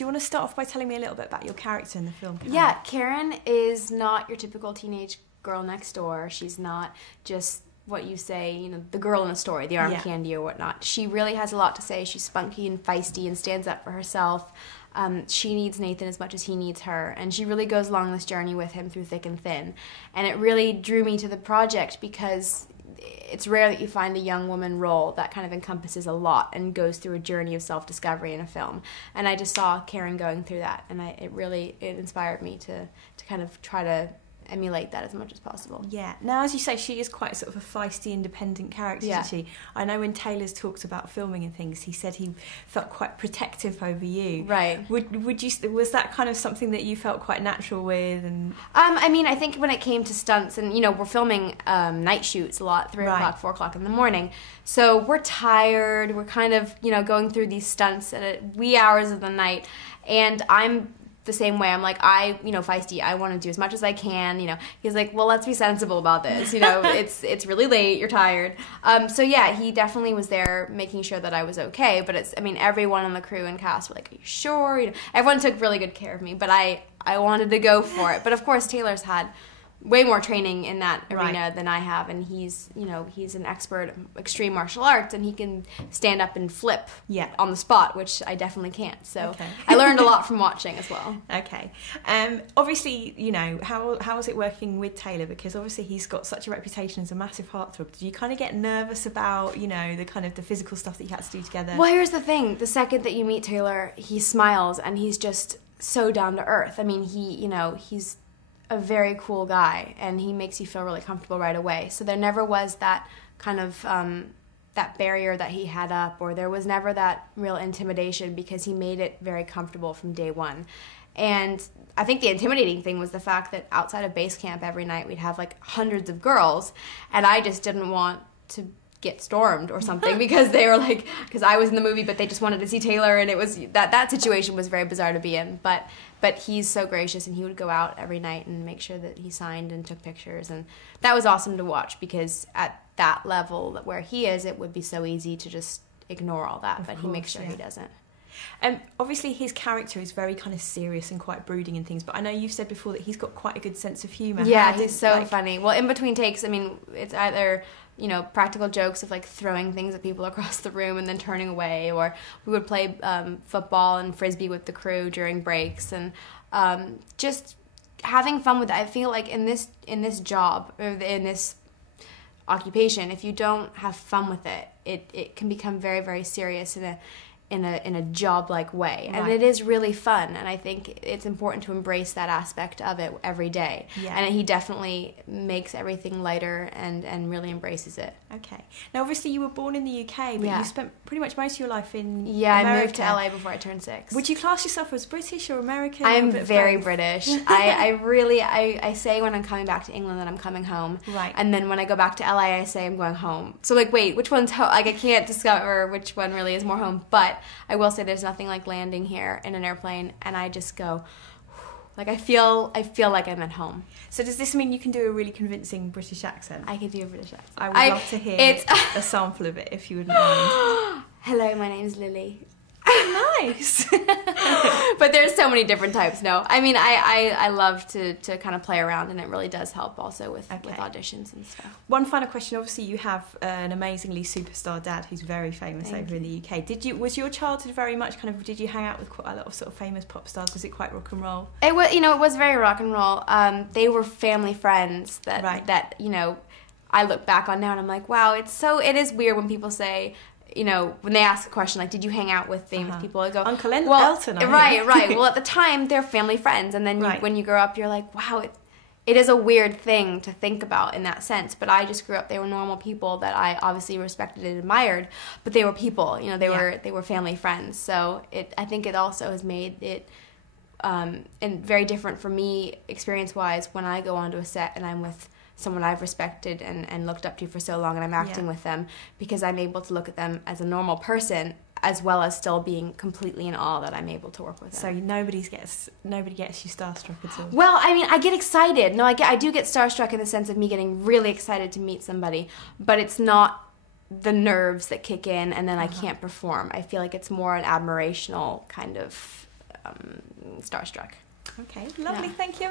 you want to start off by telling me a little bit about your character in the film, Karen? Yeah, Karen is not your typical teenage girl next door. She's not just what you say, you know, the girl in the story, the arm candy or whatnot. She really has a lot to say. She's spunky and feisty and stands up for herself. She needs Nathan as much as he needs her, and she really goes along this journey with him through thick and thin. And it really drew me to the project because it's rare that you find a young woman role that kind of encompasses a lot and goes through a journey of self-discovery in a film. And I just saw Karen going through that, and it inspired me to kind of try to emulate that as much as possible. Yeah. Now, as you say, she is quite sort of a feisty, independent character, isn't she? I know when Taylor's talked about filming and things, he said he felt quite protective over you. Right. Was that kind of something that you felt quite natural with? And I mean, I think when it came to stunts, and you know, we're filming night shoots a lot, 3 o'clock, 4 o'clock in the morning. So we're tired. We're kind of, you know, going through these stunts at wee hours of the night, and I'm the same way. I'm like, feisty. I want to do as much as I can. You know, he's like, well, let's be sensible about this. You know, it's really late. You're tired. So yeah, he definitely was there making sure that I was okay. But I mean, everyone on the crew and cast were like, are you sure? You know, everyone took really good care of me. But I wanted to go for it. But of course, Taylor's had way more training in that arena than I have, and he's an expert at extreme martial arts, and he can stand up and flip on the spot, which I definitely can't. So I learned a lot from watching as well. Okay. Obviously, you know, how was it working with Taylor? Because obviously he's got such a reputation as a massive heartthrob. Did you kind of get nervous about, you know, the physical stuff that you had to do together? Well, here's the thing. The second that you meet Taylor, he smiles, and he's just so down to earth. I mean, he's a very cool guy, and he makes you feel really comfortable right away. So there never was that kind of that barrier that he had up, or there was never that real intimidation, because he made it very comfortable from day one. And I think the intimidating thing was the fact that outside of base camp every night we'd have like hundreds of girls, and I just didn't want to get stormed or something because they were like, because I was in the movie but they just wanted to see Taylor, and it was that situation was very bizarre to be in. But he's so gracious, and he would go out every night and make sure that he signed and took pictures, and that was awesome to watch, because at that level where he is, it would be so easy to just ignore all that, but he makes sure he doesn't. Obviously his character is very kind of serious and quite brooding and things, but I know you've said before that he's got quite a good sense of humour. Yeah, he's so funny. Well, in between takes, I mean, it's either, you know, practical jokes of like throwing things at people across the room and then turning away, or we would play football and frisbee with the crew during breaks, and just having fun with it. I feel like in this job, or in this occupation, if you don't have fun with it, it can become very, very serious in a job-like way. And it is really fun, and I think it's important to embrace that aspect of it every day. Yeah. And he definitely makes everything lighter and really embraces it. Okay. Now, obviously, you were born in the UK, but you spent pretty much most of your life in America. I moved to LA before I turned 6. Would you class yourself as British or American? I'm very British. I say when I'm coming back to England that I'm coming home. Right. And then when I go back to LA, I say I'm going home. So, like, wait, which one's home? Like, I can't discover which one really is more home. But I will say there's nothing like landing here in an airplane, and I just go, like, I feel like I'm at home. So does this mean you can do a really convincing British accent? I can do a British accent. I would love to hear a sample of it, if you wouldn't mind. Hello, my name's Lily. Nice. But there's so many different types. No, I mean, I love to kind of play around, and it really does help also with auditions and stuff. One final question. Obviously, you have an amazingly superstar dad who's very famous over in the UK. Was your childhood very much kind of, did you hang out with quite a lot of sort of famous pop stars? Was it quite rock and roll? It was, it was very rock and roll. They were family friends that I look back on now, and I'm like, wow, it is weird when people say, when they ask a question like, did you hang out with famous people? I go, Uncle Elton. Right. Well, at the time, they're family friends. And then when you grow up, you're like, wow, it is a weird thing to think about in that sense. But I just grew up, they were normal people that I obviously respected and admired. But they were people, they were family friends. So I think it also has made it and very different for me experience-wise when I go onto a set and I'm with someone I've respected and looked up to for so long, and I'm acting with them, because I'm able to look at them as a normal person as well as still being completely in awe that I'm able to work with them. So nobody gets you starstruck at all? Well, I mean, I get excited. No, I do get starstruck in the sense of me getting really excited to meet somebody, but it's not the nerves that kick in and then I can't perform. I feel like it's more an admirational kind of starstruck. Okay, lovely. Yeah. Thank you.